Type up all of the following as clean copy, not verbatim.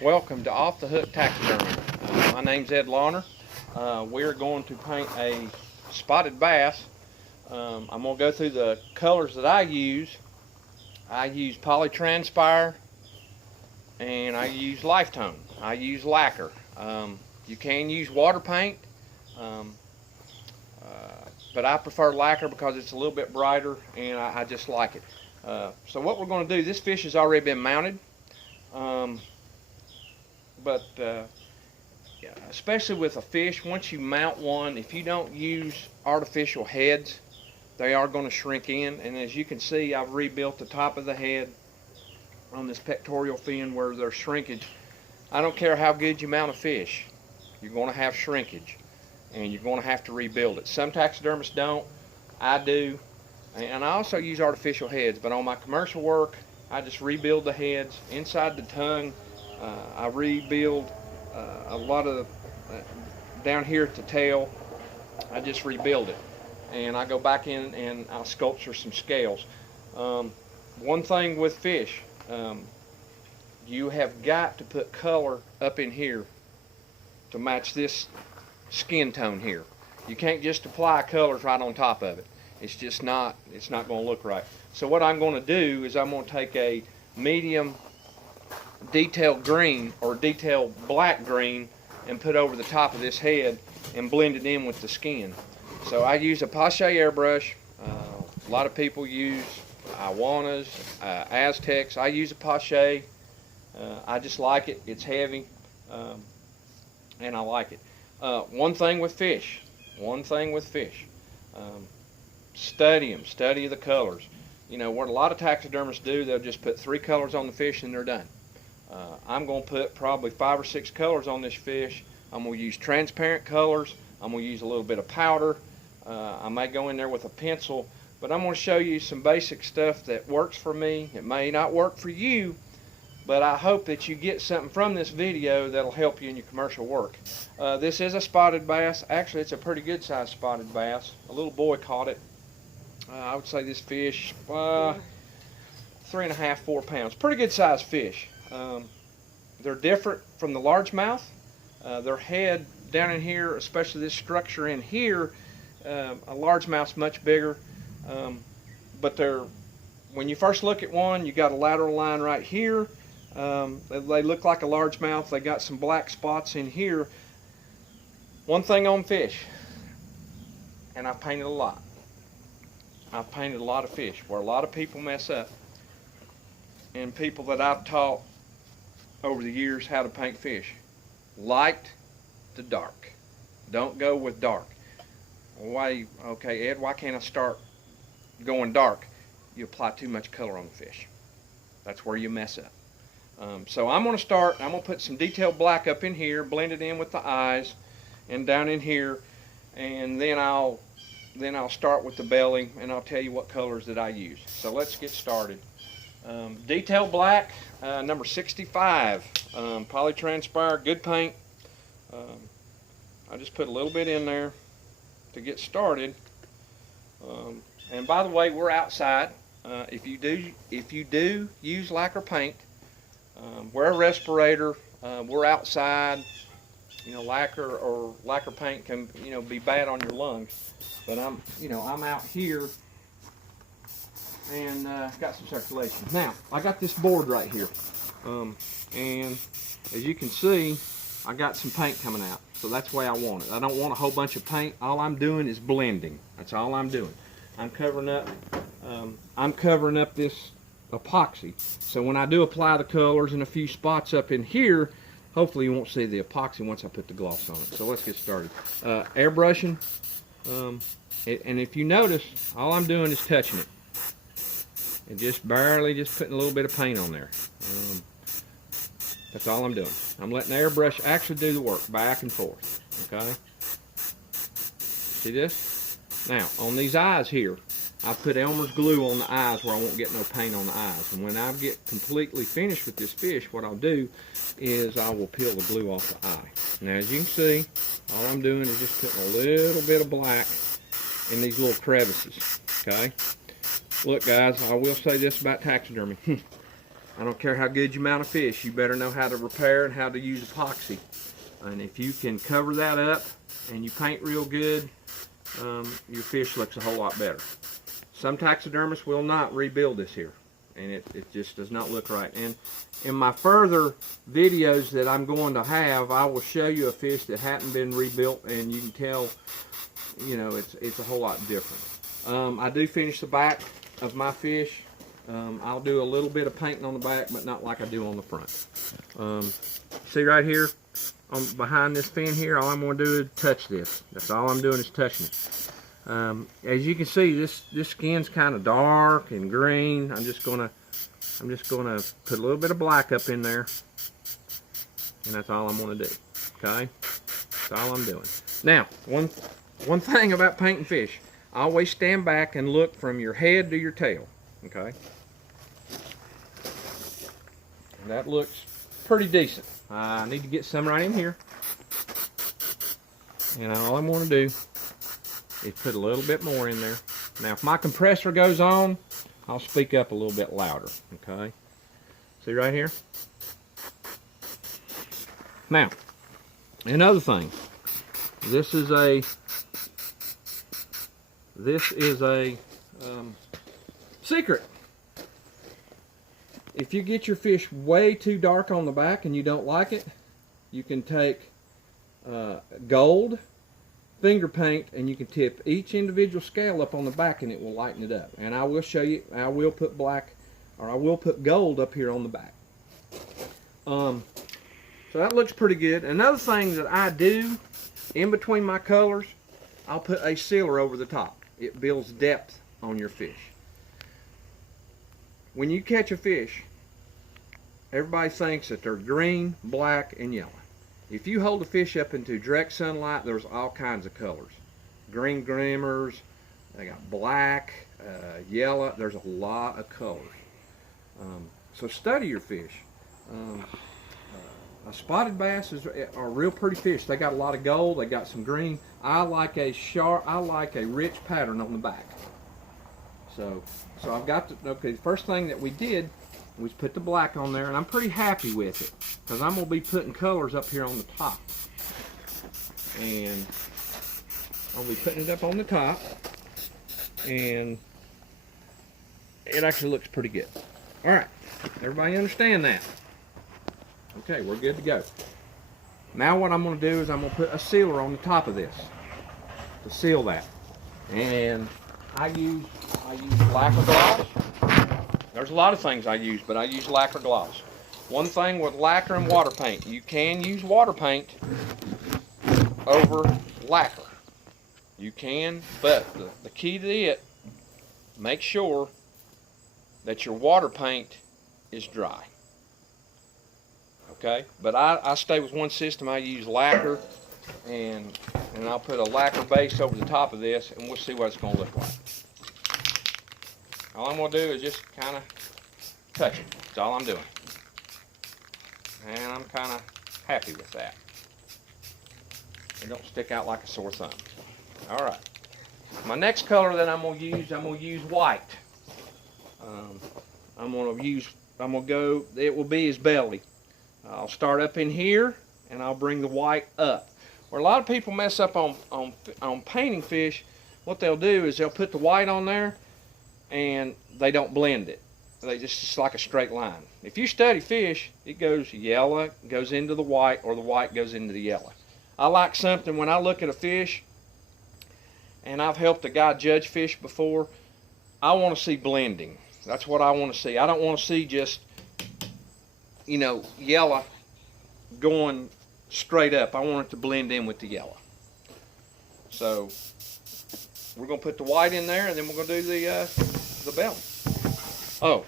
Welcome to Off the Hook Taxidermy. My name's Ed Launer. We're going to paint a spotted bass. I'm going to go through the colors that I use. I use polytranspire and I use lifetone. I use lacquer. You can use water paint, but I prefer lacquer because it's a little bit brighter and I just like it. So what we're going to do, this fish has already been mounted. But especially with a fish, once you mount one, if you don't use artificial heads, they are going to shrink in. And as you can see, I've rebuilt the top of the head on this pectoral fin where there's shrinkage. I don't care how good you mount a fish, you're going to have shrinkage and you're going to have to rebuild it. Some taxidermists don't. I do. And I also use artificial heads, but on my commercial work, I just rebuild the heads inside the tongue. I rebuild a lot of down here at the tail. I just rebuild it, and I go back in and I'll sculpture some scales. One thing with fish, you have got to put color up in here to match this skin tone here. You can't just apply colors right on top of it. It's just not. It's not going to look right. So what I'm going to do is I'm going to take a medium detailed green or detailed black green and put over the top of this head and blend it in with the skin. So I use a Pache airbrush. A lot of people use Iwanas, Aztecs. I use a Pache. I just like it. It's heavy, and I like it. One thing with fish. Study them. Study the colors. You know what a lot of taxidermists do, they'll just put 3 colors on the fish and they're done. I'm going to put probably 5 or 6 colors on this fish. I'm going to use transparent colors. I'm going to use a little bit of powder. I may go in there with a pencil, but I'm going to show you some basic stuff that works for me. It may not work for you, but I hope that you get something from this video that'll help you in your commercial work. This is a spotted bass. Actually, it's a pretty good sized spotted bass. A little boy caught it. I would say this fish, 3.5, 4 pounds. Pretty good sized fish. They're different from the largemouth. Their head down in here, especially this structure in here, a largemouth's much bigger. But when you first look at one, you got a lateral line right here. They look like a largemouth. They got some black spots in here. One thing on fish, and I've painted a lot. I've painted a lot of fish where a lot of people mess up, and people that I've taught over the years how to paint fish. Light to dark. Don't go with dark. Why? Okay, Ed, why can't I start going dark? You apply too much color on the fish. That's where you mess up. So I'm going to start. I'm going to put some detailed black up in here, blend it in with the eyes, and down in here, and then I'll start with the belly, and I'll tell you what colors that I use. So let's get started. Detail black, number 65, polytranspire, good paint. I just put a little bit in there to get started. And by the way, we're outside. If you do use lacquer paint, wear a respirator. We're outside. You know, lacquer paint can be bad on your lungs. But I'm out here and got some circulation. Now, I got this board right here. And as you can see, I got some paint coming out. So that's the way I want it. I don't want a whole bunch of paint. All I'm doing is blending. That's all I'm doing. I'm covering up this epoxy. So when I do apply the colors in a few spots up in here, hopefully you won't see the epoxy once I put the gloss on it. So let's get started. Airbrushing. And if you notice, all I'm doing is touching it. And just barely putting a little bit of paint on there. That's all I'm doing. I'm letting the airbrush actually do the work, back and forth. Okay? See this? Now, on these eyes here, I put Elmer's glue on the eyes where I won't get no paint on the eyes. And when I get completely finished with this fish, what I'll do is I will peel the glue off the eye. Now, as you can see, all I'm doing is just putting a little bit of black in these little crevices. Okay? Look, guys, I will say this about taxidermy. I don't care how good you mount a fish, you better know how to repair and how to use epoxy. And if you can cover that up and you paint real good, your fish looks a whole lot better. Some taxidermists will not rebuild this here, and it just does not look right. And in my further videos that I'm going to have, I will show you a fish that hadn't been rebuilt, and you can tell, you know, it's a whole lot different. I do finish the back of my fish. I'll do a little bit of painting on the back, but not like I do on the front. See right here, behind this fin here, all I'm going to do is touch this. That's all I'm doing is touching it. As you can see, this skin's kind of dark and green. I'm just gonna put a little bit of black up in there, and that's all I'm gonna do. Okay, that's all I'm doing. Now, one thing about painting fish, always stand back and look from your head to your tail. Okay, and that looks pretty decent. I need to get some right in here, and all I'm going to do is put a little bit more in there. Now, if my compressor goes on, I'll speak up a little bit louder. Okay, see right here. Now, another thing. This is a secret. If you get your fish way too dark on the back and you don't like it, you can take gold finger paint and you can tip each individual scale up on the back and it will lighten it up. And I will show you, I will put black, or I will put gold up here on the back. So that looks pretty good. Another thing that I do in between my colors, I'll put a sealer over the top. It builds depth on your fish. When you catch a fish, everybody thinks that they're green, black, and yellow. If you hold a fish up into direct sunlight, there's all kinds of colors. Green glimmers, they got black, yellow, there's a lot of colors. So study your fish. Spotted bass are real pretty fish. They got a lot of gold, they got some green. I like a rich pattern on the back. So I've got the, okay, the first thing that we did was put the black on there, and I'm pretty happy with it because I'm going to be putting colors up here on the top. And I'll be putting it up on the top, and it actually looks pretty good. All right, everybody understand that? Okay, we're good to go. Now what I'm going to do is I'm going to put a sealer on the top of this to seal that. And I use lacquer gloss. There's a lot of things I use, but I use lacquer gloss. One thing with lacquer and water paint, you can use water paint over lacquer. You can, but the key to it, make sure that your water paint is dry. Okay, but I stay with one system. I use lacquer, and I'll put a lacquer base over the top of this, and we'll see what it's going to look like. All I'm going to do is just kind of touch it. That's all I'm doing. And I'm kind of happy with that. It don't stick out like a sore thumb. All right. My next color that I'm going to use white. It will be his belly. I'll start up in here, and I'll bring the white up. Where a lot of people mess up on painting fish, what they'll do is they'll put the white on there, and they don't blend it. It's like a straight line. If you study fish, it goes yellow, goes into the white, or the white goes into the yellow. I like something when I look at a fish, and I've helped a guy judge fish before, I want to see blending. That's what I want to see. I don't want to see just, you know, yellow going straight up. I want it to blend in with the yellow. So we're going to put the white in there, and then we're going to do the belly. Oh,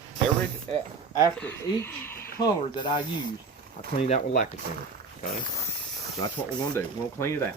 after each color that I use, I clean it out with lacquer cleaner. Okay, so that's what we're going to do. We're going to clean it out.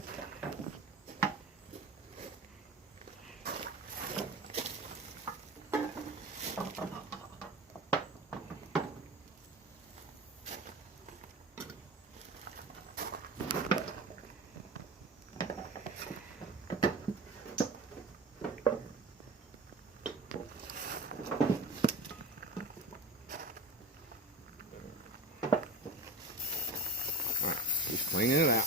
Cleaning it out.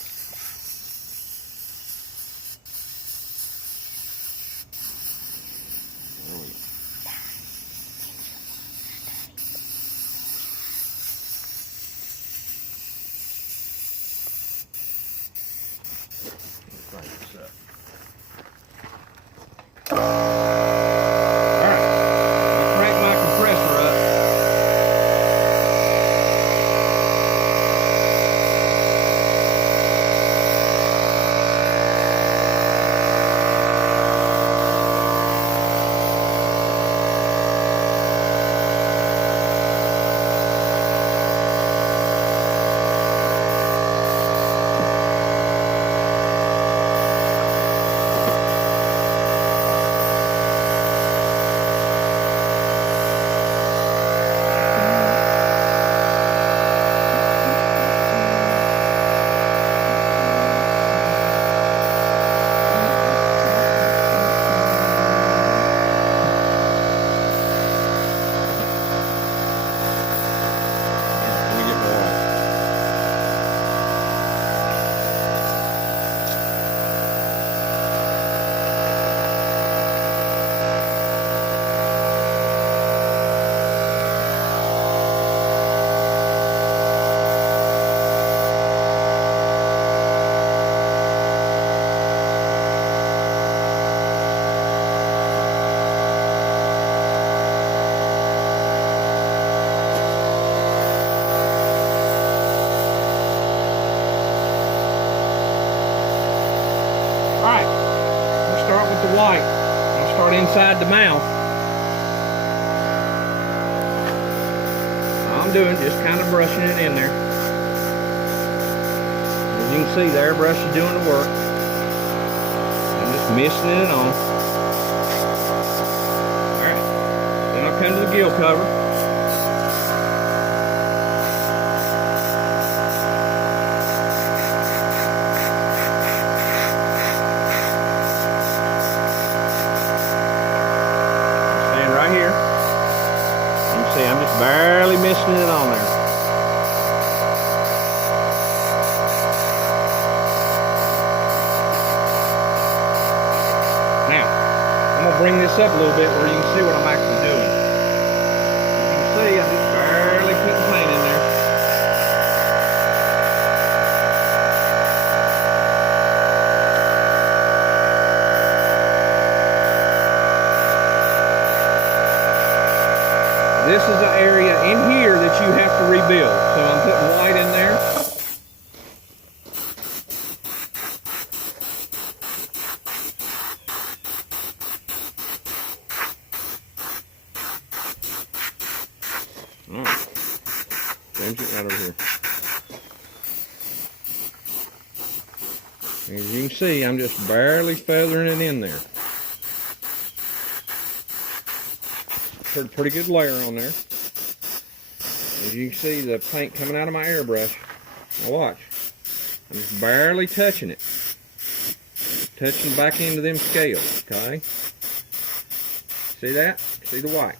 The white. I'll start inside the mouth. All I'm doing, just kind of brushing it in there. As you can see, the airbrush is doing the work. I'm just misting it on. Alright. Then I'll come to the gill cover. I'm just barely missing it on there. Now, I'm going to bring this up a little bit where you can see what I'm actually doing. You can see I'm just barely putting paint in there. This is the area in here that you have to rebuild. So I'm putting white in there. All right. Change it right over here. As you can see, I'm just barely feathering it in there. Put a pretty good layer on there. As you can see, the paint coming out of my airbrush. Now watch. I'm just barely touching it. Touching back into them scales, okay? See that? See the white?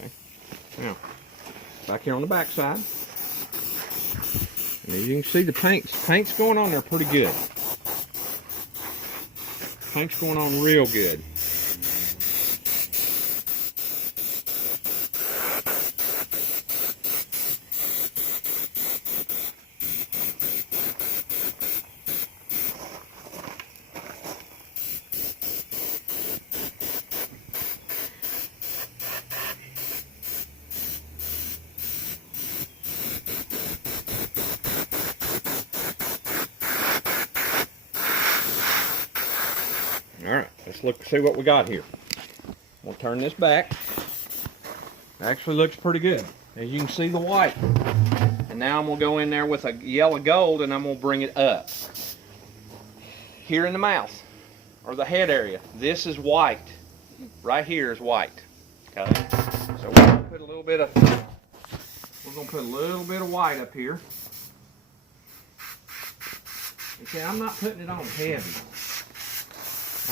Okay. Now, back here on the back side. And as you can see, the paint's going on there pretty good. Paint's going on real good. Alright, let's see what we got here. We'll turn this back. Actually looks pretty good. As you can see, the white. And now I'm going to go in there with a yellow gold and I'm going to bring it up. Here in the mouth, or the head area, this is white. Right here is white. Okay? So we're going to put a little bit of white up here. And see, I'm not putting it on heavy.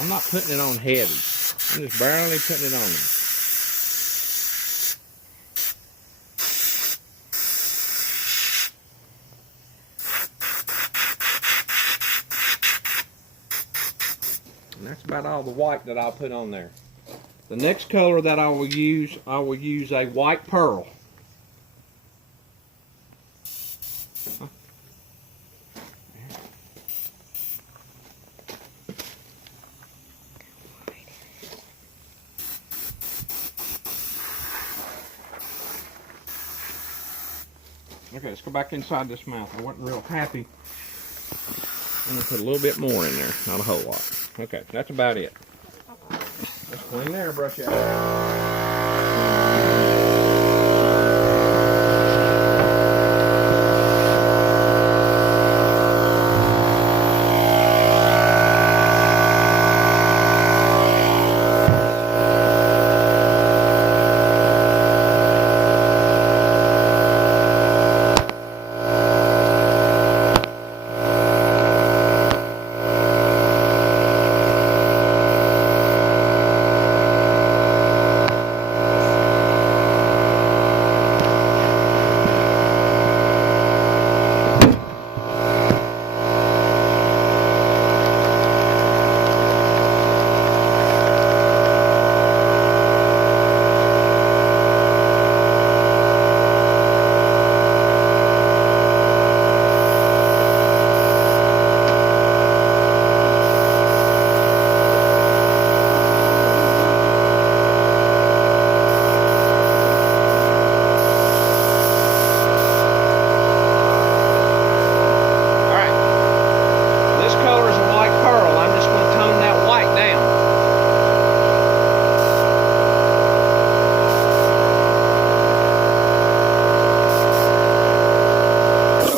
I'm not putting it on heavy. I'm just barely putting it on them. And that's about all the white that I'll put on there. The next color that I will use a white pearl. Okay, let's go back inside this mouth. I wasn't real happy. I'm going to put a little bit more in there, not a whole lot. Okay, that's about it. Let's clean the airbrush out.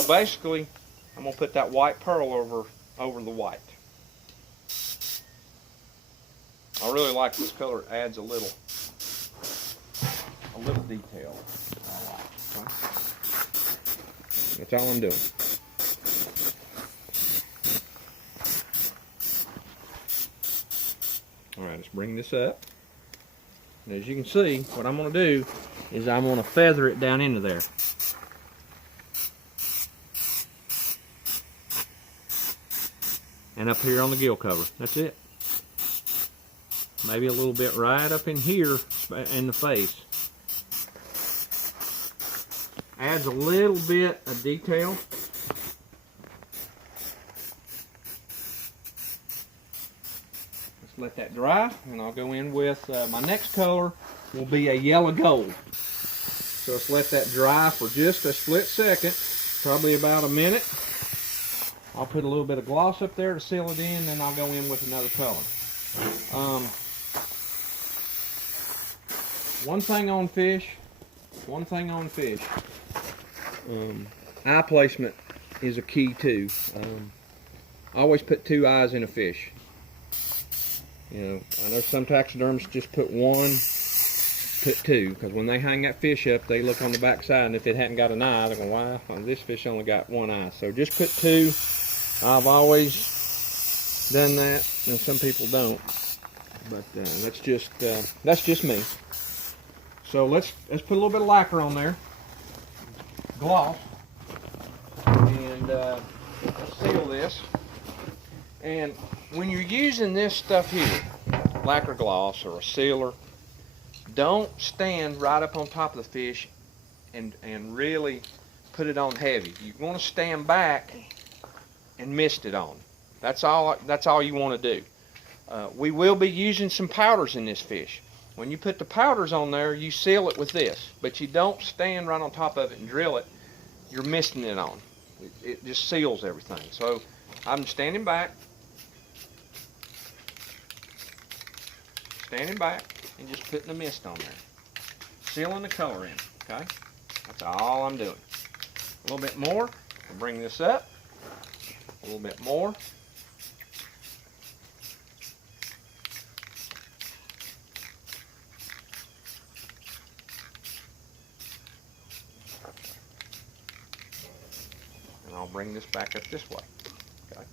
Basically, I'm gonna put that white pearl over the white. I really like this color. It adds a little detail. Okay. That's all I'm doing. All right, let's bring this up. And as you can see, what I'm gonna do is I'm gonna feather it down into there. And up here on the gill cover. That's it. Maybe a little bit right up in here in the face. Adds a little bit of detail. Let's let that dry, and I'll go in with my next color will be a yellow gold. So let's let that dry for just a split second, probably about a minute. I'll put a little bit of gloss up there to seal it in, then I'll go in with another color. One thing on fish, eye placement is a key too. I always put 2 eyes in a fish. You know, I know some taxidermists just put 1, put 2, because when they hang that fish up, they look on the back side, and if it hadn't got an eye, they're going, why? Well, this fish only got 1 eye. So just put 2. I've always done that, and some people don't, but that's just me. So let's put a little bit of lacquer on there, gloss, and let's seal this. And when you're using this stuff here, lacquer gloss or a sealer, don't stand right up on top of the fish and really put it on heavy. You want to stand back and mist it on. That's all you want to do. We will be using some powders in this fish. When you put the powders on there, you seal it with this, but you don't stand right on top of it and drill it. You're misting it on. It just seals everything. So I'm standing back and just putting the mist on there, sealing the color in. Okay, that's all I'm doing. A little bit more. I'll bring this up. A little bit more. And I'll bring this back up this way. Okay.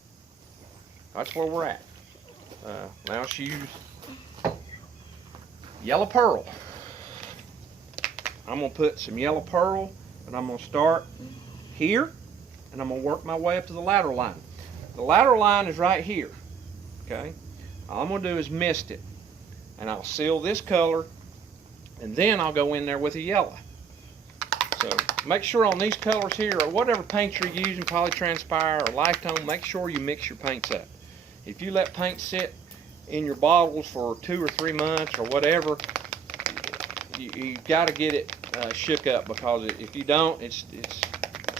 That's where we're at. Now let's use yellow pearl. I'm going to put some yellow pearl, and I'm going to start here, and I'm going to work my way up to the lateral line. The lateral line is right here, okay? All I'm going to do is mist it, and I'll seal this color, and then I'll go in there with a yellow. So make sure on these colors here, or whatever paint you're using, Polytranspire or Lifetone, make sure you mix your paints up. If you let paint sit in your bottles for 2 or 3 months or whatever, you got to get it shook up, because if you don't, it's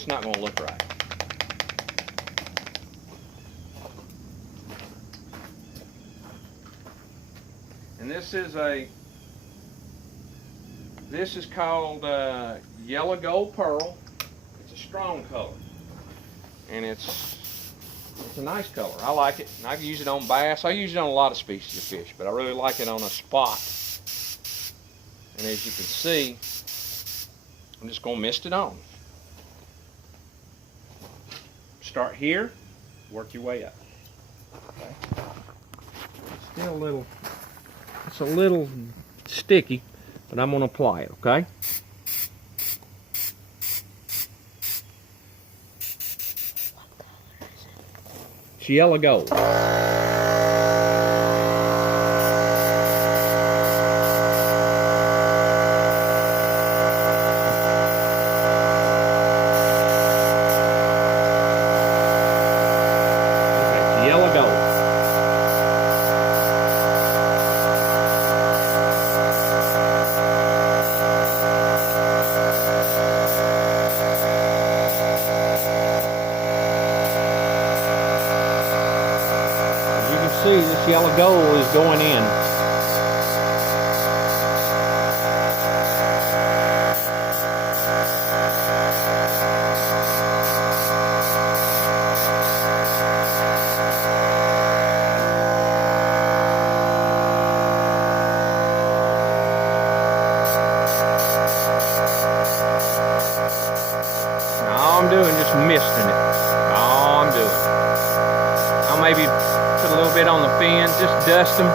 not going to look right. And this is called yellow gold pearl. It's a strong color, and it's a nice color. I like it. I can use it on bass. I use it on a lot of species of fish, but I really like it on a spot. And as you can see, I'm just going to mist it on. Start here, work your way up. Okay. Still a little, it's a little sticky, but I'm going to apply it, okay? It's yellow gold. See, this yellow gold is going in. All I'm doing is just misting it. All I'm doing. I'll maybe put a little bit on the fins, just dust them.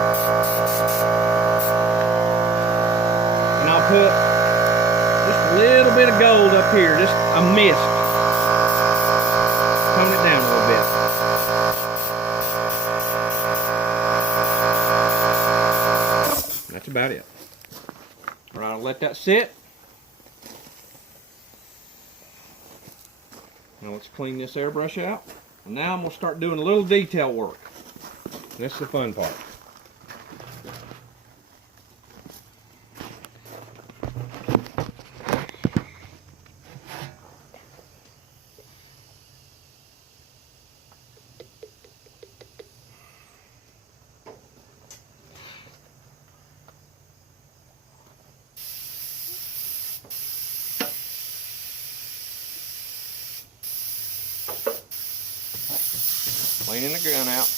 And I'll put just a little bit of gold up here, just a mist. Tone it down a little bit. That's about it. All right, I'll let that sit. Now let's clean this airbrush out. And now I'm going to start doing a little detail work. This is the fun part. Cleaning the gun out.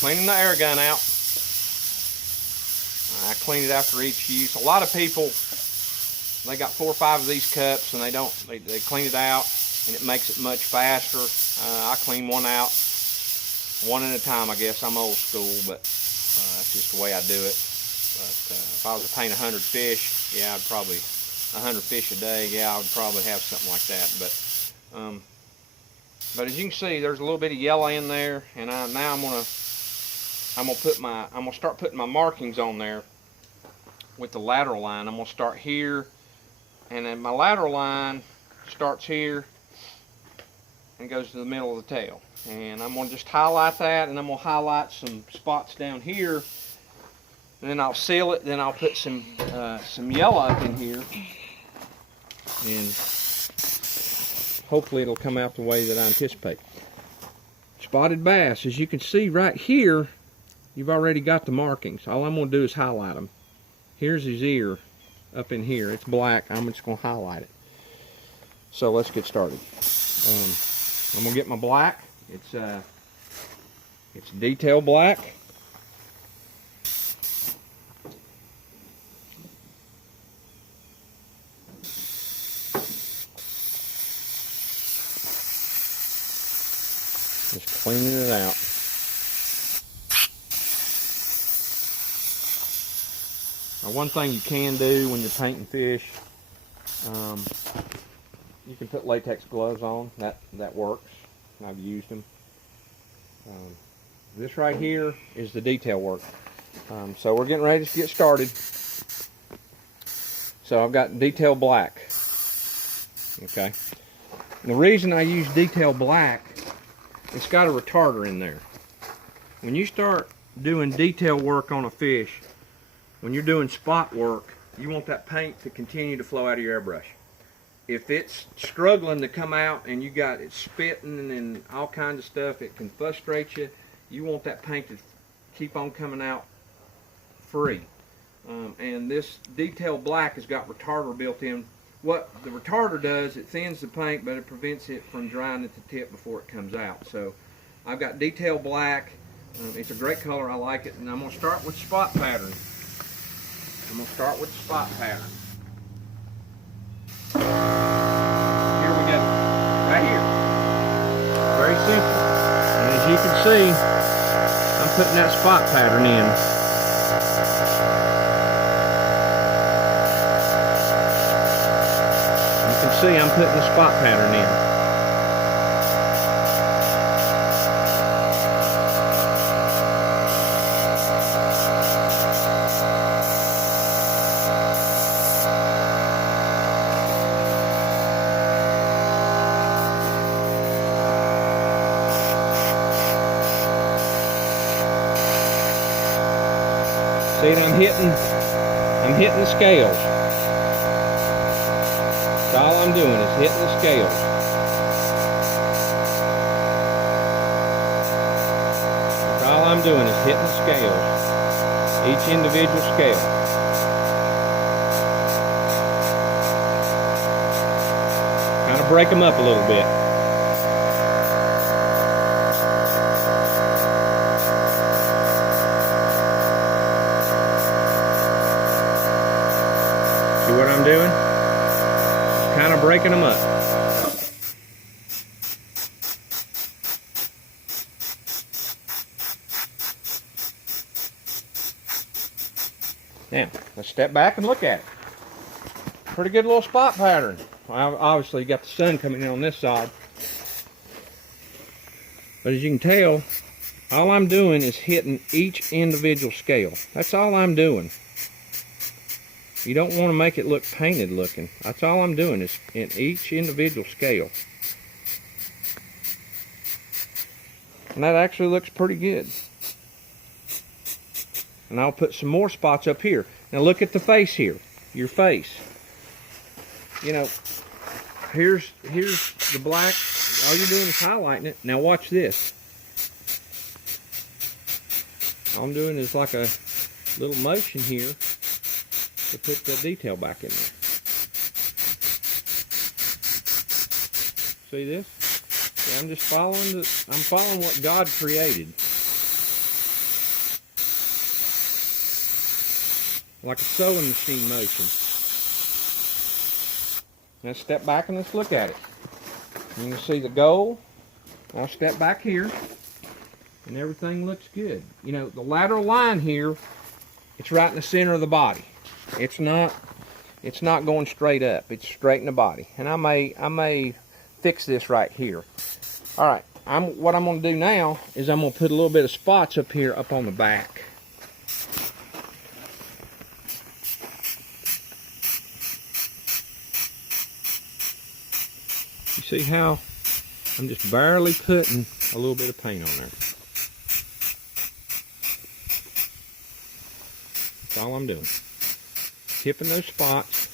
Cleaning the air gun out. I clean it after each use. A lot of people, they got 4 or 5 of these cups and they clean it out, and it makes it much faster. I clean one out, one at a time. I guess I'm old school, but that's just the way I do it. But if I was to paint 100 fish, yeah, I'd probably 100 fish a day. Yeah, I would probably have something like that. But as you can see, there's a little bit of yellow in there, and now I'm gonna start putting my markings on there with the lateral line. I'm gonna start here, and then my lateral line starts here and goes to the middle of the tail. And I'm gonna just highlight that, and I'm gonna highlight some spots down here, and then I'll seal it. Then I'll put some yellow up in here, and hopefully it'll come out the way that I anticipate. Spotted bass, as you can see right here, you've already got the markings. All I'm going to do is highlight them. Here's his ear up in here. It's black. I'm just going to highlight it. So let's get started. I'm going to get my black. It's detail black. Just cleaning it out. Now, one thing you can do when you're painting fish, you can put latex gloves on. That works. I've used them. This right here is the detail work. So we're getting ready to get started. So I've got detail black. Okay. And the reason I use detail black, it's got a retarder in there. When you start doing detail work on a fish, when you're doing spot work, you want that paint to continue to flow out of your airbrush. If it's struggling to come out and you got it spitting and all kinds of stuff, it can frustrate you. You want that paint to keep on coming out free. And this detail black has got retarder built in. What the retarder does, it thins the paint, but it prevents it from drying at the tip before it comes out. So I've got detail black. It's a great color. I like it. And I'm going to start with spot pattern. I'm going to start with the spot pattern. Here we go. Right here. Very simple. And as you can see, I'm putting that spot pattern in. You can see I'm putting the spot pattern in. See, I'm hitting the scales. That's all I'm doing is hitting the scales. That's all I'm doing is hitting the scales. Each individual scale. Kind of break them up a little bit. See what I'm doing? Kind of breaking them up. Now, let's step back and look at it. Pretty good little spot pattern. Well, obviously, you got the sun coming in on this side. But as you can tell, all I'm doing is hitting each individual scale. That's all I'm doing. You don't want to make it look painted looking. That's all I'm doing is in each individual scale. And that actually looks pretty good. And I'll put some more spots up here. Now look at the face here. Your face. You know, here's the black. All you're doing is highlighting it. Now watch this. All I'm doing is like a little motion here to put the detail back in there. See this? See, I'm just following what God created. Like a sewing machine motion. Let's step back and let's look at it. You can see the goal. I'll step back here and everything looks good. You know, the lateral line here, it's right in the center of the body. It's not going straight up. It's straight in the body. And I may fix this right here. All right. What I'm going to do now is I'm going to put a little bit of spots up here up on the back. You see how I'm just barely putting a little bit of paint on there. That's all I'm doing. Tipping those spots.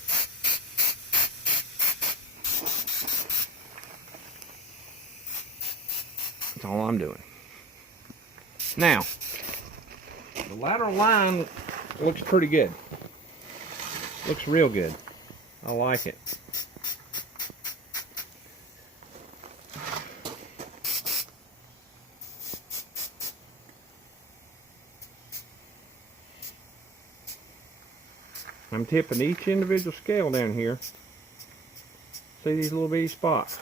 That's all I'm doing. Now, the lateral line looks pretty good. Looks real good. I like it. I'm tipping each individual scale down here. See these little bitty spots?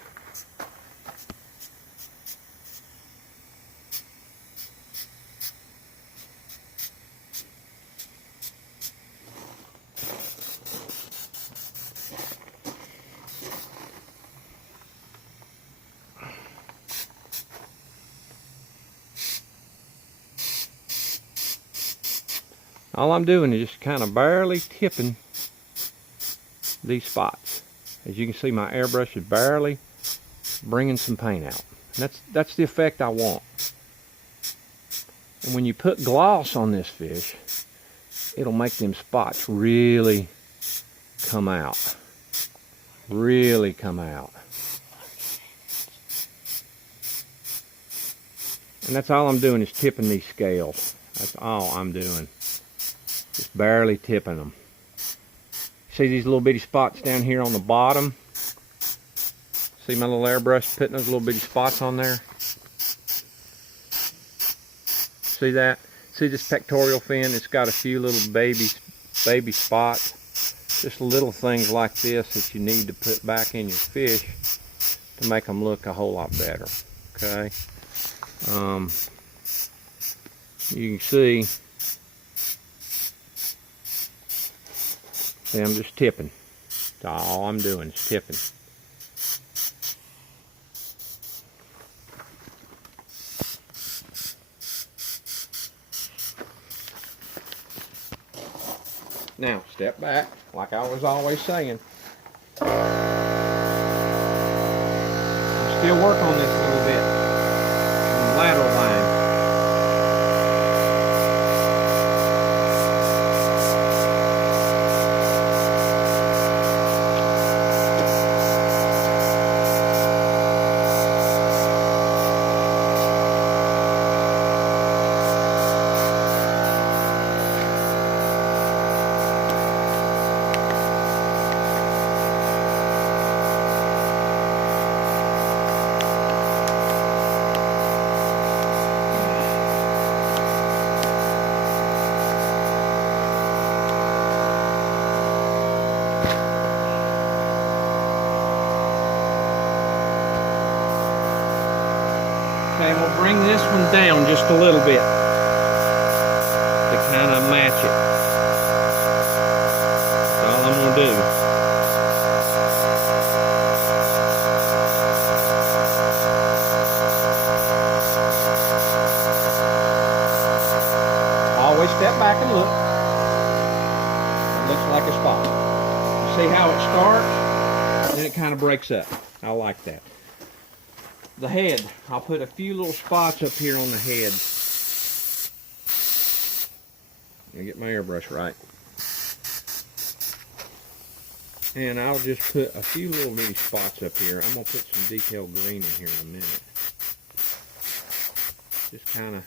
all I'm doing is just kind of barely tipping these spots. As you can see, my airbrush is barely bringing some paint out. And that's the effect I want. And when you put gloss on this fish, it'll make them spots really come out. Really come out. And that's all I'm doing is tipping these scales. That's all I'm doing. Just barely tipping them. See these little bitty spots down here on the bottom? See my little airbrush putting those little bitty spots on there? See that? See this pectoral fin? It's got a few little baby spots. Just little things like this that you need to put back in your fish to make them look a whole lot better. Okay? You can see, I'm just tipping. That's all I'm doing is tipping. Now, step back, like I was always saying. I'm still working on this a little bit. Lateral line. Okay, we'll bring this one down just a little bit to kind of match it. That's all I'm going to do. Always step back and look. It looks like a spot. You see how it starts? Then it kind of breaks up. I like that. The head, I'll put a few little spots up here on the head. I'll get my airbrush right. And I'll just put a few little bitty spots up here. I'm going to put some detailed green in here in a minute. Just kind of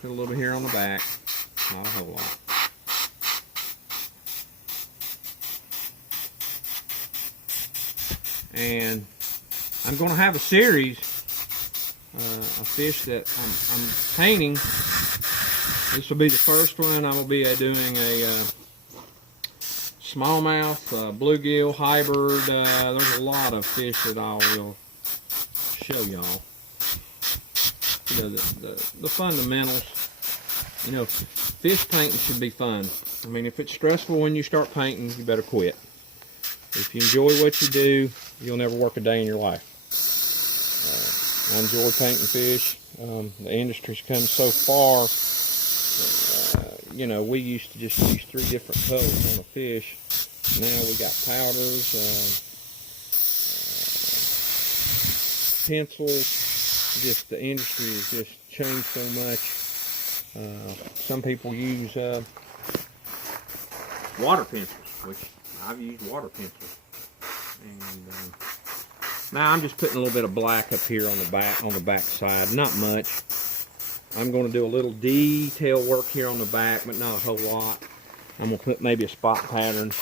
put a little bit here on the back. Not a whole lot. And I'm going to have a series of fish that I'm painting. This will be the first one. I will be doing a smallmouth, bluegill, hybrid. There's a lot of fish that I will show y'all. You know, the fundamentals. You know, fish painting should be fun. I mean, if it's stressful when you start painting, you better quit. If you enjoy what you do, you'll never work a day in your life. I enjoy painting fish. The industry's come so far. You know, we used to just use 3 different colors on a fish. Now we got powders, pencils. Just the industry has just changed so much. Some people use water pencils, which I've used water pencils. And now I'm just putting a little bit of black up here on the back side. Not much. I'm going to do a little detail work here on the back, but not a whole lot. I'm going to put maybe a spot pattern.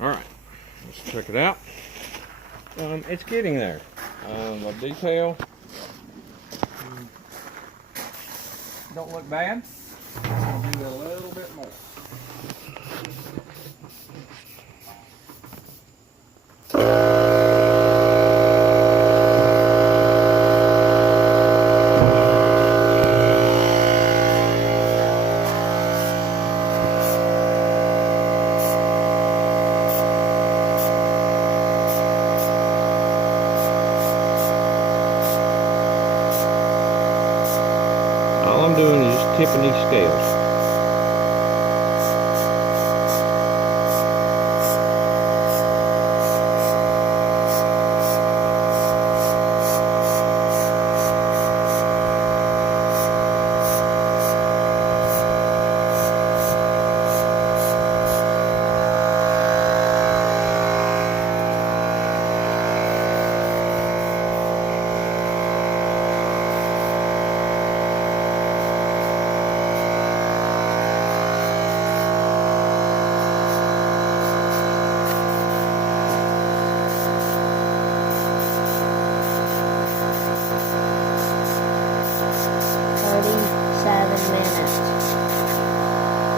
Alright, let's check it out. It's getting there. The detail don't look bad. I'll do a little bit more. All I'm doing is just tipping these scales.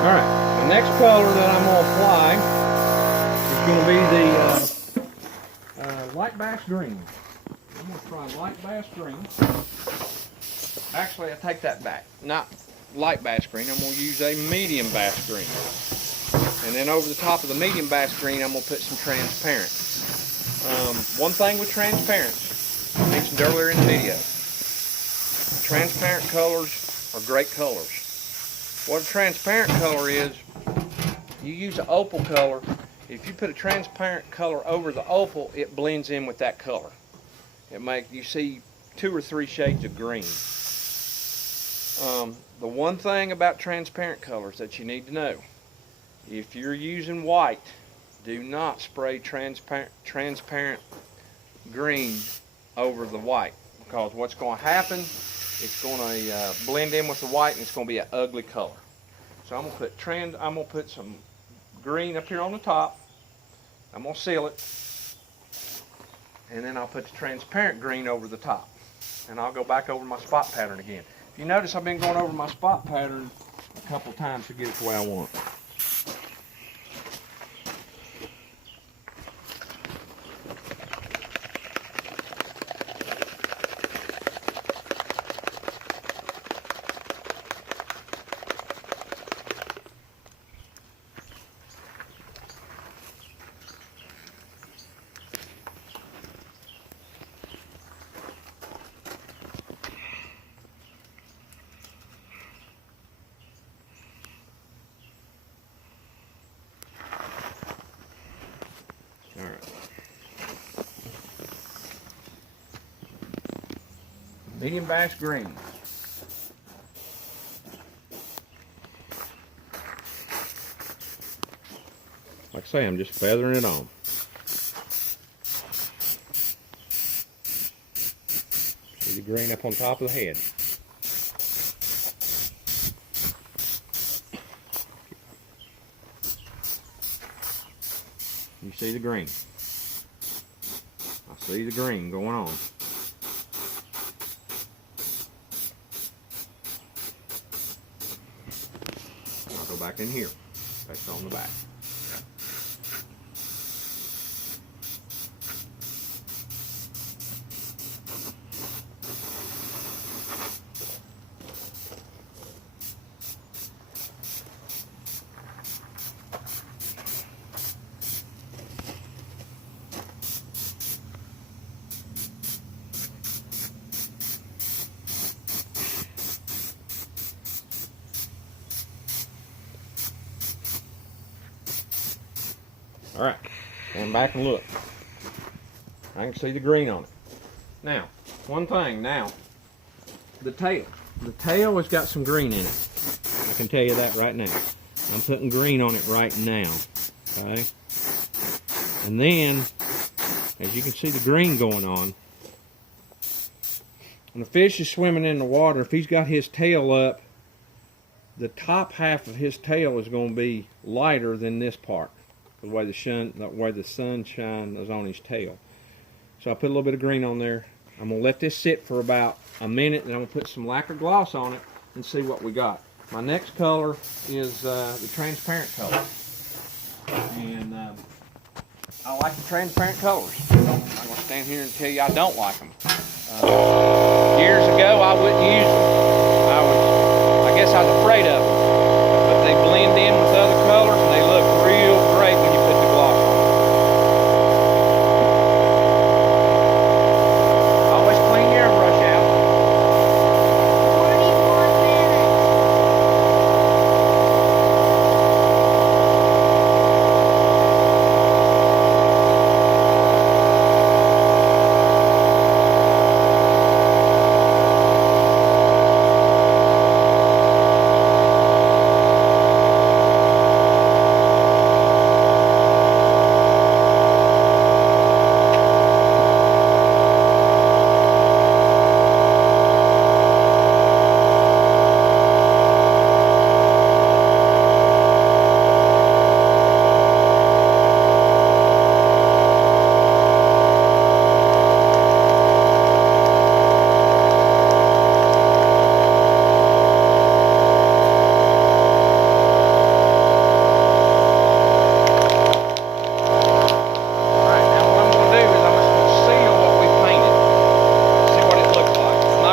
Alright, the next color that I'm going to apply is going to be the light bass green. I'm going to try light bass green. Actually, I take that back. Not light bass green. I'm going to use a medium bass green. And then over the top of the medium bass green, I'm going to put some transparent. One thing with transparent, I mentioned earlier in the video, transparent colors are great colors. What a transparent color is, you use an opal color. If you put a transparent color over the opal, it blends in with that color. You see 2 or 3 shades of green. The one thing about transparent colors that you need to know, if you're using white, do not spray transparent green over the white, because what's going to happen, it's going to blend in with the white and it's going to be an ugly color. So I'm going to put some green up here on the top. I'm going to seal it, and then I'll put the transparent green over the top, and I'll go back over my spot pattern again. If you notice, I've been going over my spot pattern a couple times to get it the way I want. Medium bass green. Like I say, I'm just feathering it on. See the green up on top of the head. You see the green. I see the green going on. Back in here, based on the back. Alright, going back and look. I can see the green on it. Now, one thing now, the tail. The tail has got some green in it. I can tell you that right now. I'm putting green on it right now. Okay? And then, as you can see the green going on, when the fish is swimming in the water, if he's got his tail up, the top half of his tail is going to be lighter than this part. the way the sun shines on his tail. So I put a little bit of green on there. I'm gonna let this sit for about a minute, and I'm gonna put some lacquer gloss on it and see what we got. My next color is the transparent color, and I like the transparent colors. I'm not gonna stand here and tell you I don't like them. Years ago, I wouldn't use them. I guess I was afraid of them, but they blend in with other colors and they look real great when you put the gloss on. Always clean your airbrush out.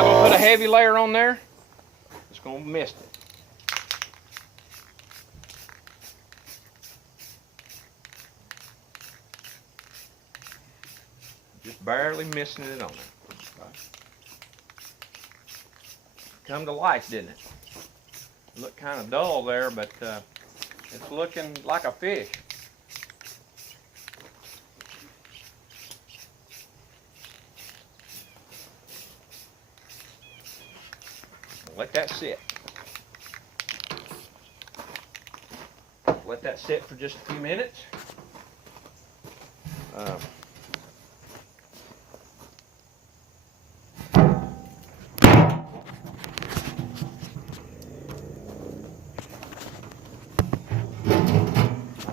21 minutes. Heavy layer on there, it's going to mist it. Just barely missing it on there. Right. Come to life, didn't it? Looked kind of dull there, but it's looking like a fish. Let that sit. Let that sit for just a few minutes. I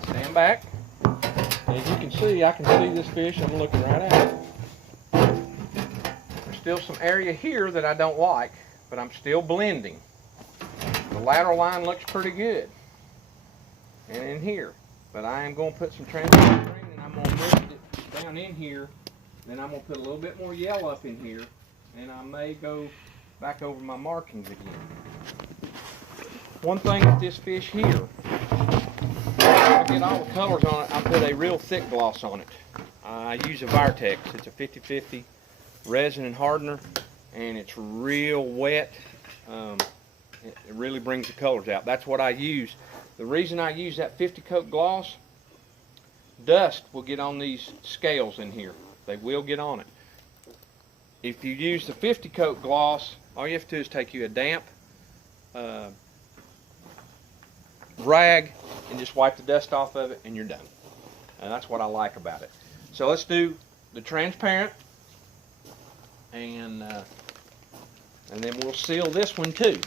stand back. As you can see, I can see this fish. I'm looking right at it. There's still some area here that I don't like, but I'm still blending. The lateral line looks pretty good. And in here. But I am going to put some transparent green, and I'm going to mix it down in here. Then I'm going to put a little bit more yellow up in here. And I may go back over my markings again. One thing with this fish here, I get all the colors on it, I put a real thick gloss on it. I use a Vertex. It's a 50/50 resin and hardener. And it's real wet. It really brings the colors out. That's what I use. The reason I use that 50 coat gloss, dust will get on these scales in here. They will get on it. If you use the 50 coat gloss, all you have to do is take you a damp rag and just wipe the dust off of it, and you're done. And that's what I like about it. So let's do the transparent, and then we'll seal this one too.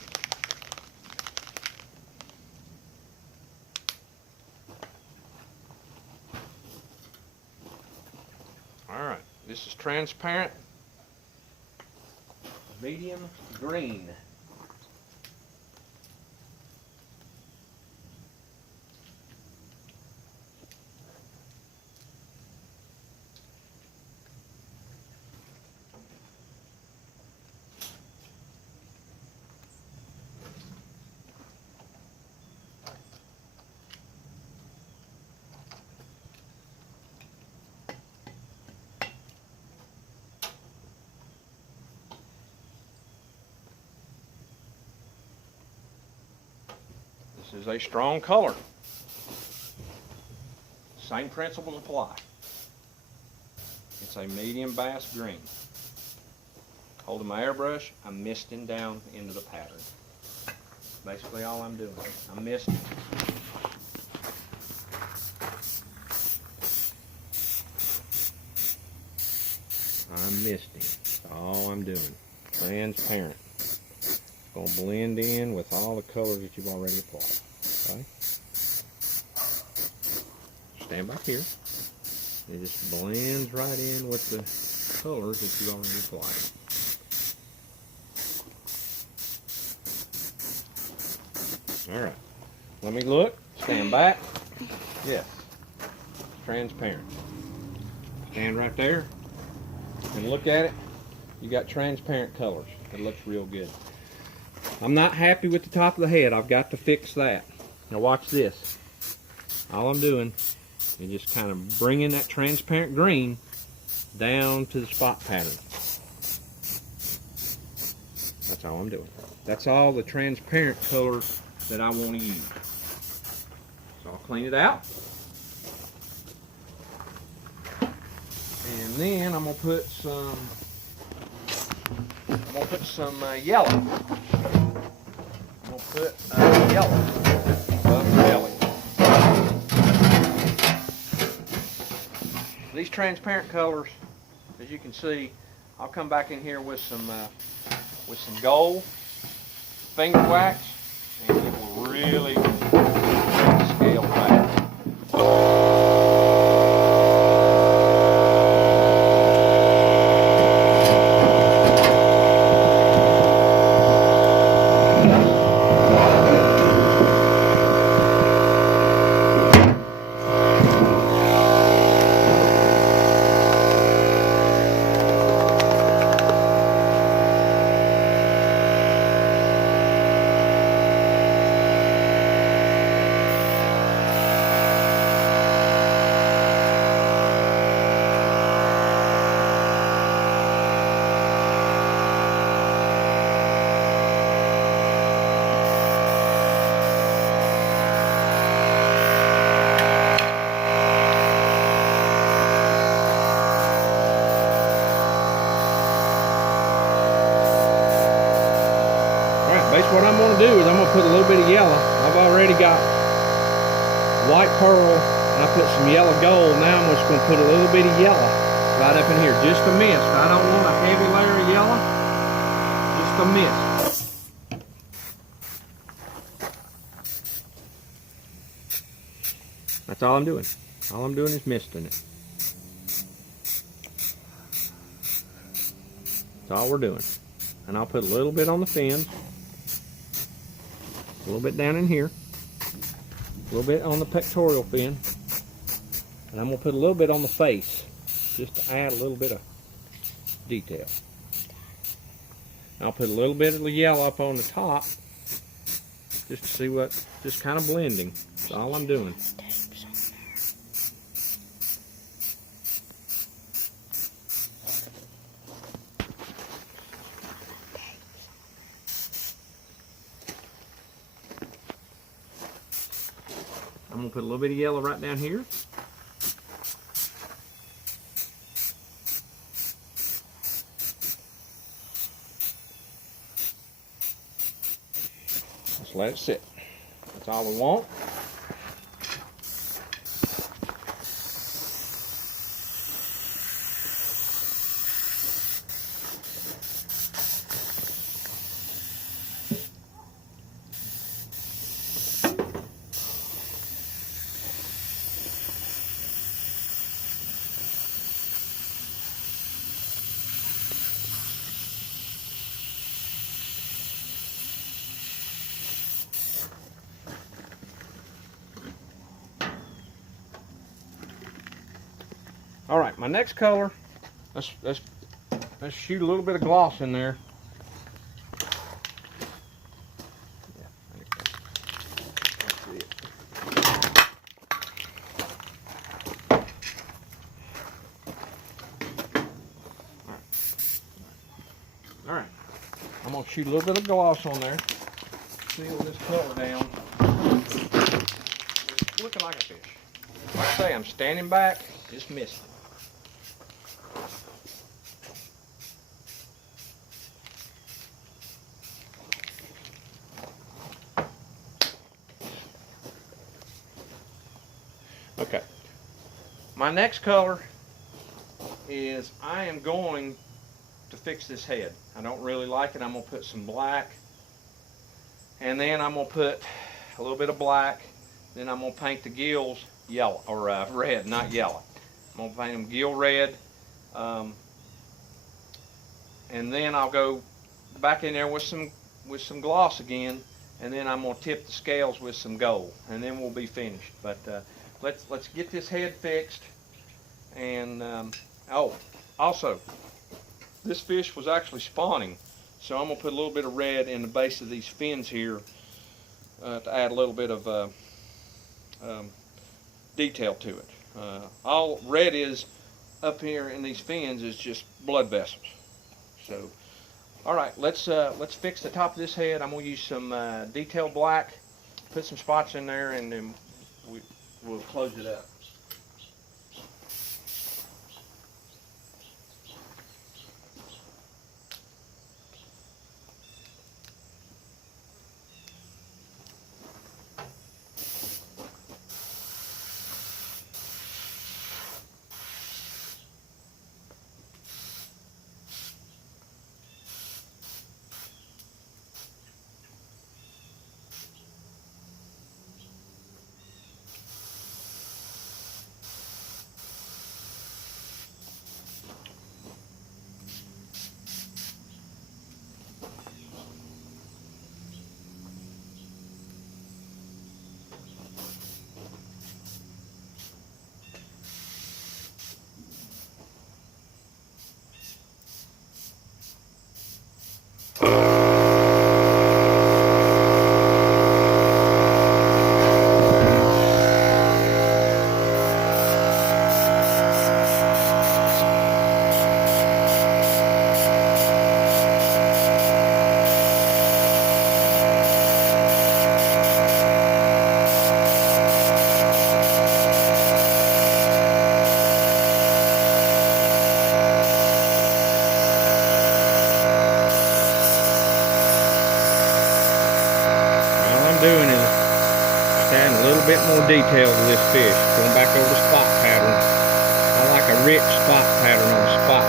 Alright, this is transparent, medium green. This is a strong color. Same principles apply. It's a medium bass green. Holding my airbrush, I'm misting down into the pattern. Basically all I'm doing. I'm misting. I'm misting. That's all I'm doing. Transparent. Going to blend in with all the colors that you've already applied. Okay? stand back here. It just blends right in with the colors that you already applied. All right, let me look, stand back. Yes, transparent. Stand right there and look at it. You got transparent colors. It looks real good. I'm not happy with the top of the head. I've got to fix that. Now watch this. All I'm doing is just kind of bringing that transparent green down to the spot pattern. That's all I'm doing. That's all the transparent colors that I want to use. So I'll clean it out. And then I'm gonna put some yellow. I'm gonna put yellow above the belly. These transparent colors, as you can see, I'll come back in here with some gold finger wax, and it will really scale back. Basically what I'm going to do is I'm going to put a little bit of yellow. I've already got white pearl and I put some yellow gold. Now I'm just going to put a little bit of yellow right up in here. Just a mist. I don't want a heavy layer of yellow. Just a mist. That's all I'm doing. All I'm doing is misting it. That's all we're doing. And I'll put a little bit on the fins. A little bit down in here, a little bit on the pectoral fin, and I'm going to put a little bit on the face just to add a little bit of detail. I'll put a little bit of the yellow up on the top just to see what, just kind of blending. That's all I'm doing. I'm going to put a little bit of yellow right down here. Just let it sit. That's all we want. All right, my next color, let's shoot a little bit of gloss in there. All right, I'm gonna shoot a little bit of gloss on there. Seal this color down. It's looking like a fish. Like I say, I'm standing back, just missing. Okay, my next color is I am going to fix this head. I don't really like it. I'm going to put some black, and then I'm going to put a little bit of black, then I'm going to paint the gills yellow, or red, not yellow. I'm going to paint them gill red. And then I'll go back in there with some gloss again, and then I'm going to tip the scales with some gold, and then we'll be finished. But let's get this head fixed. And oh, also, this fish was actually spawning, so I'm going to put a little bit of red in the base of these fins here to add a little bit of detail to it. All red is up here in these fins is just blood vessels. So, all right, let's fix the top of this head. I'm going to use some detail black, put some spots in there, and then we'll close it up. Doing is adding a little bit more detail to this fish. Going back over the spot pattern. I like a rich spot pattern on a spot.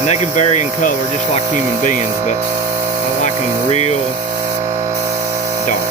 And they can vary in color just like human beings, but I like them real dark.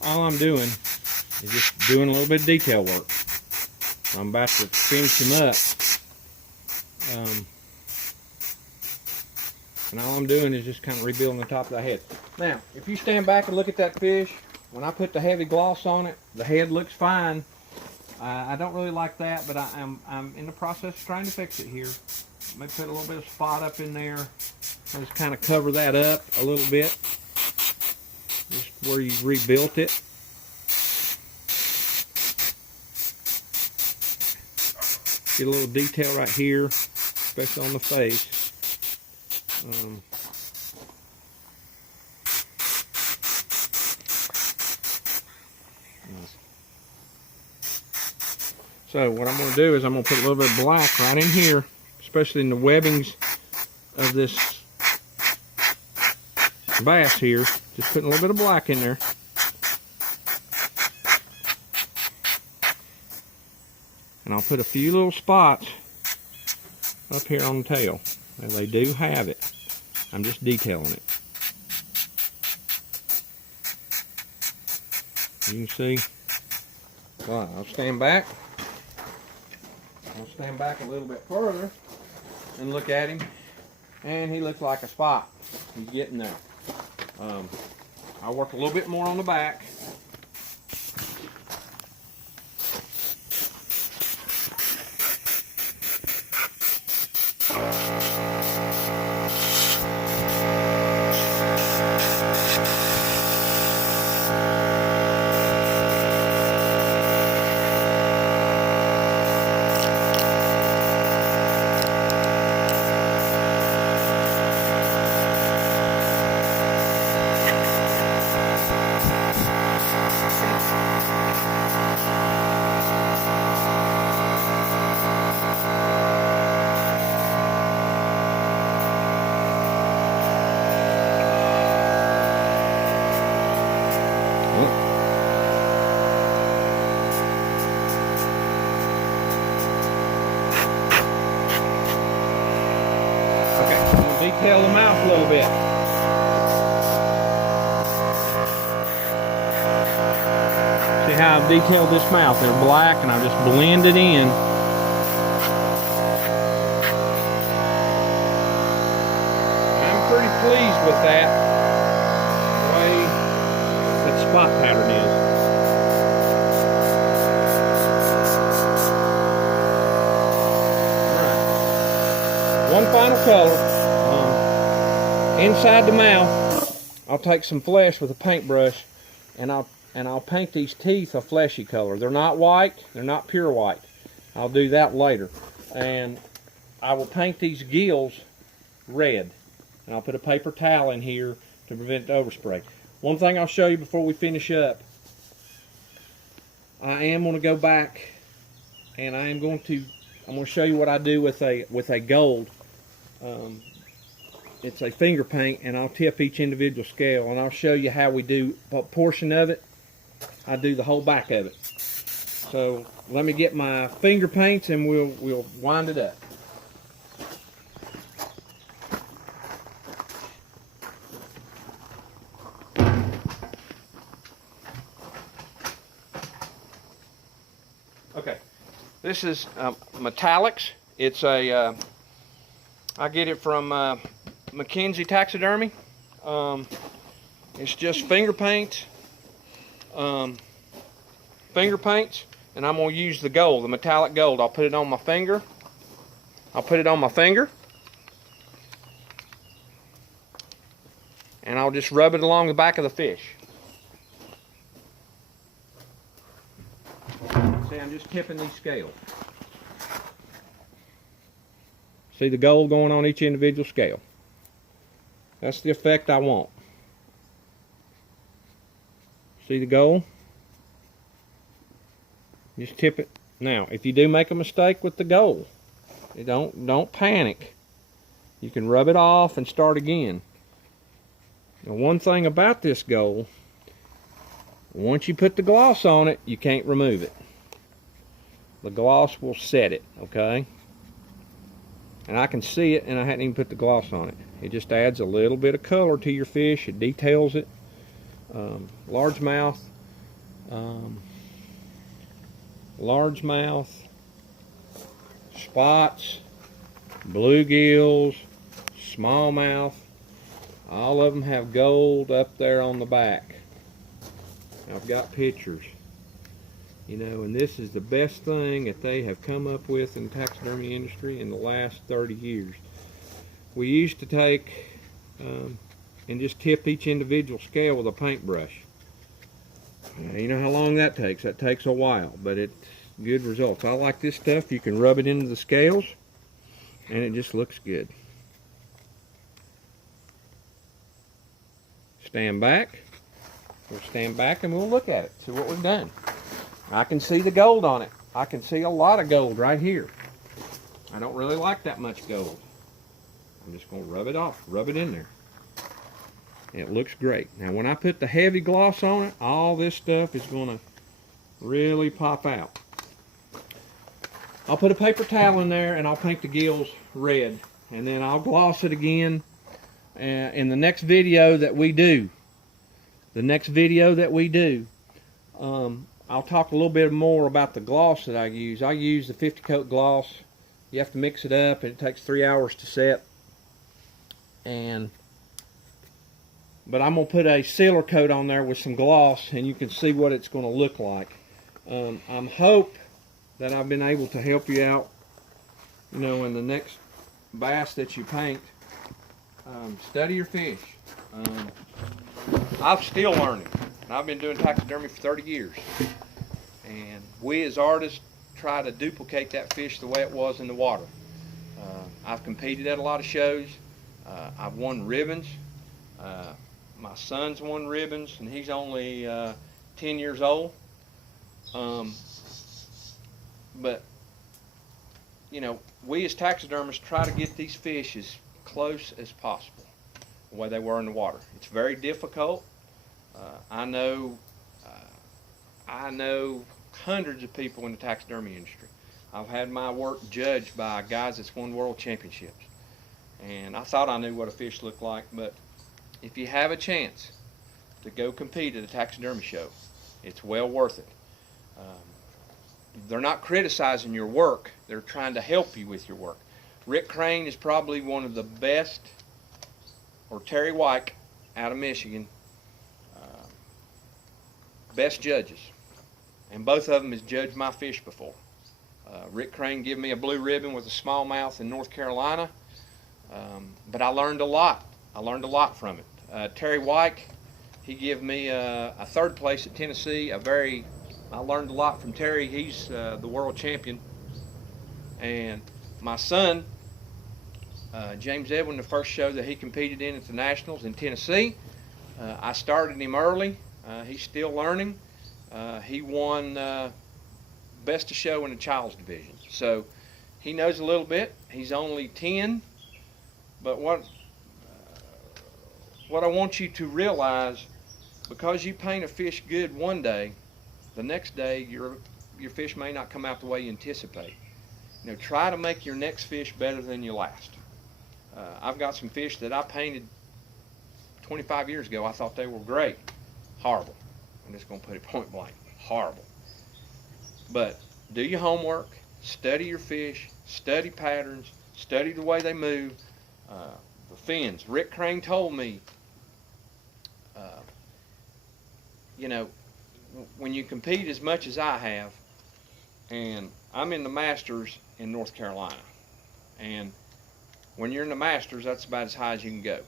All I'm doing is just doing a little bit of detail work. I'm about to finish him up. And all I'm doing is just kind of rebuilding the top of the head. Now, if you stand back and look at that fish, when I put the heavy gloss on it, the head looks fine. I don't really like that, but I'm in the process of trying to fix it here. May put a little bit of spot up in there. Just kind of cover that up a little bit. Just where you rebuilt it. Get a little detail right here, especially on the face. So what I'm going to do is I'm going to put a little bit of black right in here, especially in the webbings of this bass here. Just putting a little bit of black in there. And I'll put a few little spots up here on the tail. Now they do have it. I'm just detailing it. You can see. Well, I'll stand back. I'll stand back a little bit further and look at him. And he looks like a spot. He's getting there. I'll work a little bit more on the back. Detail the mouth a little bit. See how I've detailed this mouth? They're black and I've just blended in. I'm pretty pleased with that, the way that spot pattern is. Alright. One final color. Inside the mouth, I'll take some flesh with a paintbrush, and I'll paint these teeth a fleshy color. They're not white. They're not pure white. I'll do that later. And I will paint these gills red. And I'll put a paper towel in here to prevent the overspray. One thing I'll show you before we finish up. I am going to go back, and I'm going to show you what I do with a gold. It's a finger paint, and I'll tip each individual scale, and I'll show you how we do a portion of it. I do the whole back of it. So let me get my finger paints, and we'll wind it up. Okay, this is metallics. It's a I get it from Mackenzie Taxidermy. It's just finger paints, and I'm going to use the gold, the metallic gold. I'll put it on my finger. And I'll just rub it along the back of the fish. See, I'm just tipping these scales. See the gold going on each individual scale. That's the effect I want. See the gold? Just tip it. Now, if you do make a mistake with the gold, don't panic. You can rub it off and start again. Now, one thing about this gold, once you put the gloss on it, you can't remove it. The gloss will set it, okay? And I can see it, and I hadn't even put the gloss on it. It just adds a little bit of color to your fish. It details it. Largemouth, spots, bluegills, smallmouth. All of them have gold up there on the back. I've got pictures. You know, and this is the best thing that they have come up with in the taxidermy industry in the last 30 years. We used to take and just tip each individual scale with a paintbrush. You know how long that takes? That takes a while, but it's good results. I like this stuff. You can rub it into the scales, and it just looks good. Stand back. We'll stand back and we'll look at it, see what we've done. I can see the gold on it. I can see a lot of gold right here. I don't really like that much gold. I'm just going to rub it off, rub it in there. It looks great. Now when I put the heavy gloss on it, all this stuff is going to really pop out. I'll put a paper towel in there and I'll paint the gills red. And then I'll gloss it again in the next video that we do. I'll talk a little bit more about the gloss that I use. I use the 50 coat gloss. You have to mix it up and it takes 3 hours to set. But I'm going to put a sealer coat on there with some gloss and you can see what it's going to look like. I'm hope that I've been able to help you out, you know, in the next bass that you paint. Study your fish. I'm still learning. I've been doing taxidermy for 30 years. And we as artists try to duplicate that fish the way it was in the water. I've competed at a lot of shows. I've won ribbons. My son's won ribbons, and he's only 10 years old. But, you know, we as taxidermists try to get these fish as close as possible, the way they were in the water. It's very difficult. I know hundreds of people in the taxidermy industry. I've had my work judged by guys that's won world championships. And I thought I knew what a fish looked like, but if you have a chance to go compete at a taxidermy show, it's well worth it. They're not criticizing your work, they're trying to help you with your work. Rick Crane is probably one of the best, or Terry White out of Michigan, best judges. And both of them has judged my fish before. Rick Crane gave me a blue ribbon with a smallmouth in North Carolina, but I learned a lot. I learned a lot from it. Terry White, he gave me a third place at Tennessee. I learned a lot from Terry. He's the world champion. And my son, James Edwin, the first show that he competed in at the Nationals in Tennessee, I started him early. He's still learning. He won Best of Show in the Child's Division. So he knows a little bit. He's only 10. But what I want you to realize, because you paint a fish good one day, the next day your fish may not come out the way you anticipate. You know, try to make your next fish better than your last. I've got some fish that I painted 25 years ago. I thought they were great. Horrible. I'm just going to put it point blank. Horrible. But do your homework, study your fish, study patterns, study the way they move. The fins. Rick Crane told me, you know, when you compete as much as I have, and I'm in the Masters in North Carolina, and when you're in the Masters, that's about as high as you can go.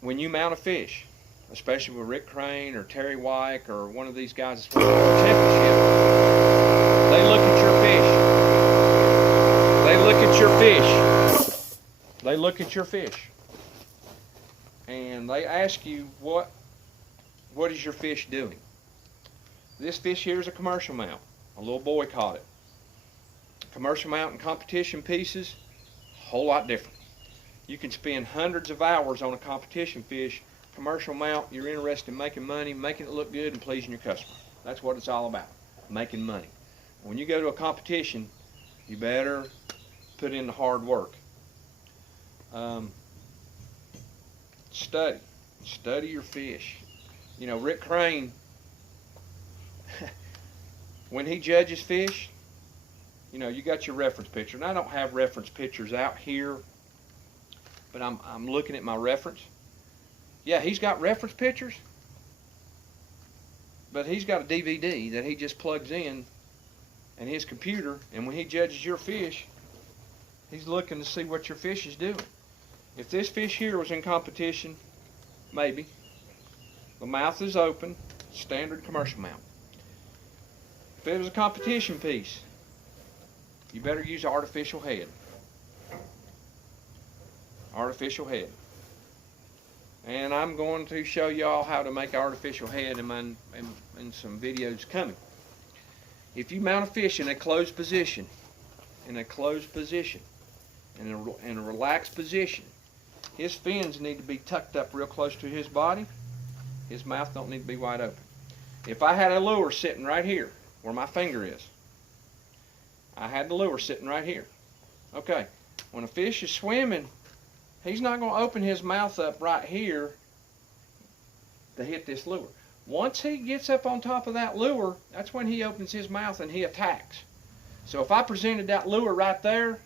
When you mount a fish, especially with Rick Crane or Terry White or one of these guys that's won the world championship, they look at your fish. They look at your fish. They look at your fish. And they ask you, what is your fish doing? This fish here is a commercial mount. A little boy caught it. Commercial mount and competition pieces, a whole lot different. You can spend hundreds of hours on a competition fish. Commercial mount, you're interested in making money, making it look good, and pleasing your customer. That's what it's all about, making money. When you go to a competition, you better put in the hard work. Study your fish. You know, Rick Crane, when he judges fish, you know, you got your reference picture. And I don't have reference pictures out here, but I'm looking at my reference. Yeah, he's got reference pictures, but he's got a DVD that he just plugs in his computer, and when he judges your fish, he's looking to see what your fish is doing. If this fish here was in competition, maybe. The mouth is open, standard commercial mount. If it was a competition piece, you better use artificial head. Artificial head. And I'm going to show y'all how to make artificial head in some videos coming. If you mount a fish in a closed position, in a relaxed position, his fins need to be tucked up real close to his body. His mouth don't need to be wide open. If I had a lure sitting right here, where my finger is, I had the lure sitting right here. Okay, when a fish is swimming, he's not going to open his mouth up right here to hit this lure. Once he gets up on top of that lure, that's when he opens his mouth and he attacks. So if I presented that lure right there,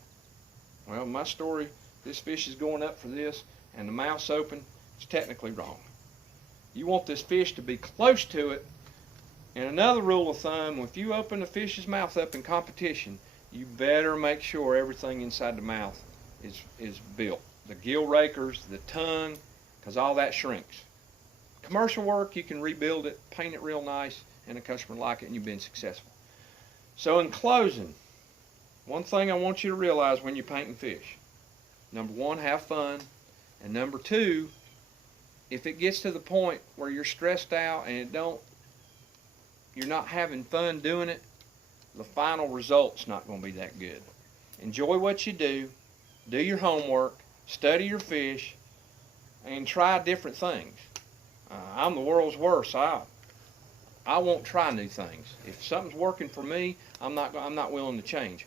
well, my story, this fish is going up for this, and the mouth's open, it's technically wrong. You want this fish to be close to it. And another rule of thumb, if you open the fish's mouth up in competition, you better make sure everything inside the mouth is built. The gill rakers, the tongue, because all that shrinks. Commercial work, you can rebuild it, paint it real nice, and the customer like it, and you've been successful. So in closing, one thing I want you to realize when you're painting fish. Number one, have fun. And number two, if it gets to the point where you're stressed out and you're not having fun doing it, the final result's not going to be that good. Enjoy what you do your homework, study your fish, and try different things. I'm the world's worst. I won't try new things. If something's working for me, I'm not willing to change.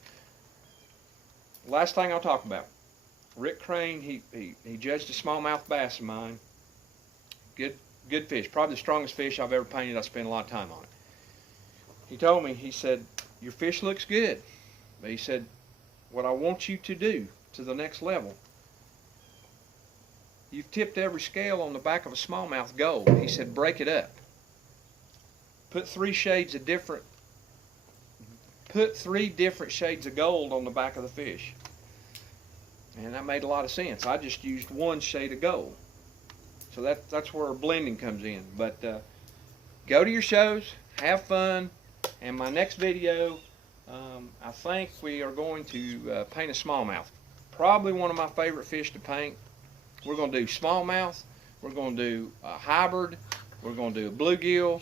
Last thing I'll talk about. Rick Crane, he judged a smallmouth bass of mine. Good fish, probably the strongest fish I've ever painted. I spent a lot of time on it. He told me, he said, your fish looks good. But he said, what I want you to do to the next level, you've tipped every scale on the back of a smallmouth gold. He said, break it up. Put three different shades of gold on the back of the fish. And that made a lot of sense. I just used one shade of gold. So that's where blending comes in. But go to your shows, have fun, and my next video, I think we are going to paint a smallmouth. Probably one of my favorite fish to paint. We're going to do smallmouth, we're going to do a hybrid, we're going to do a bluegill,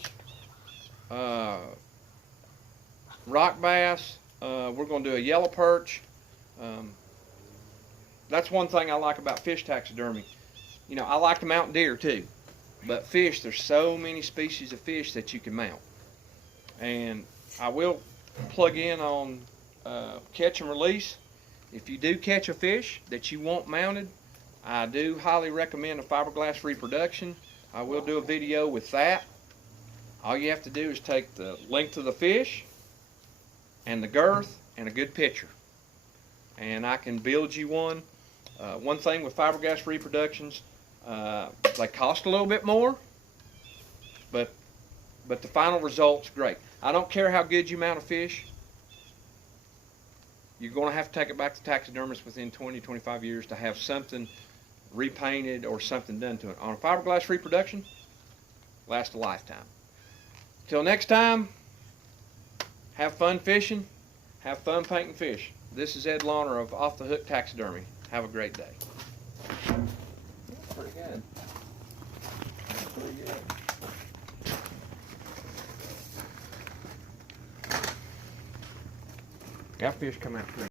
rock bass, we're going to do a yellow perch. That's one thing I like about fish taxidermy. You know, I like to mount deer too, but fish, there's so many species of fish that you can mount. And I will plug in on catch and release. If you do catch a fish that you want mounted, I do highly recommend a fiberglass reproduction. I will do a video with that. All you have to do is take the length of the fish and the girth and a good picture, and I can build you one. One thing with fiberglass reproductions, they cost a little bit more, but the final result's great. I don't care how good you mount a fish, you're going to have to take it back to taxidermists within 20-25 years to have something repainted or something done to it. On a fiberglass reproduction, lasts a lifetime. Till next time, have fun fishing, have fun painting fish. This is Ed Launer of Off the Hook Taxidermy. Have a great day. That's pretty good. That's pretty good. That fish come out pretty